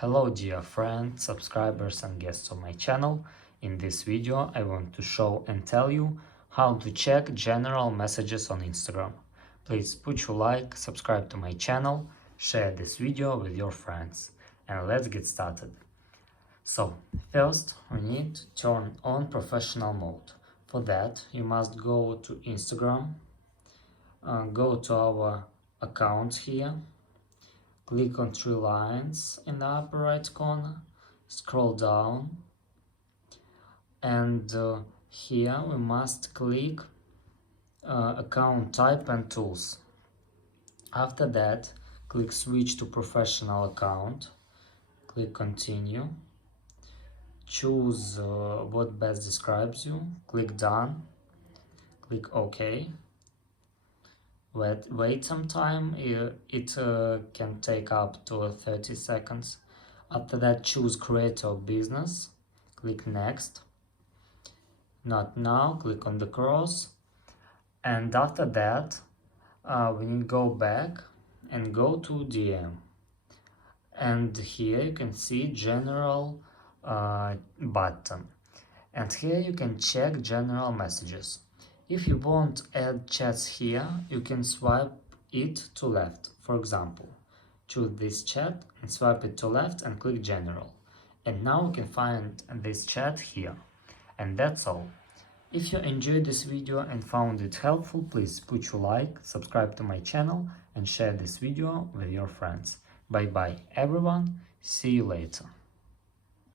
Hello dear friends, subscribers and guests of my channel. In this video I want to show and tell you how to check general messages on Instagram. Please put your like, subscribe to my channel, share this video with your friends, and let's get started. So first we need to turn on professional mode. For that you must go to Instagram, go to our account here. Click on three lines in the upper right corner, scroll down, and here we must click account type and tools. After that, click switch to professional account, click continue, choose what best describes you, click done, click OK. Wait some time, it can take up to 30 seconds. After that, choose creator or business, click next, not now, click on the cross, and after that we need to go back and go to DM, and here you can see general button, and here you can check general messages. If you want to add chats here, you can swipe it to left. For example, choose this chat and swipe it to left and click general. And now you can find this chat here. And that's all. If you enjoyed this video and found it helpful, please put your like, subscribe to my channel and share this video with your friends. Bye bye everyone, see you later.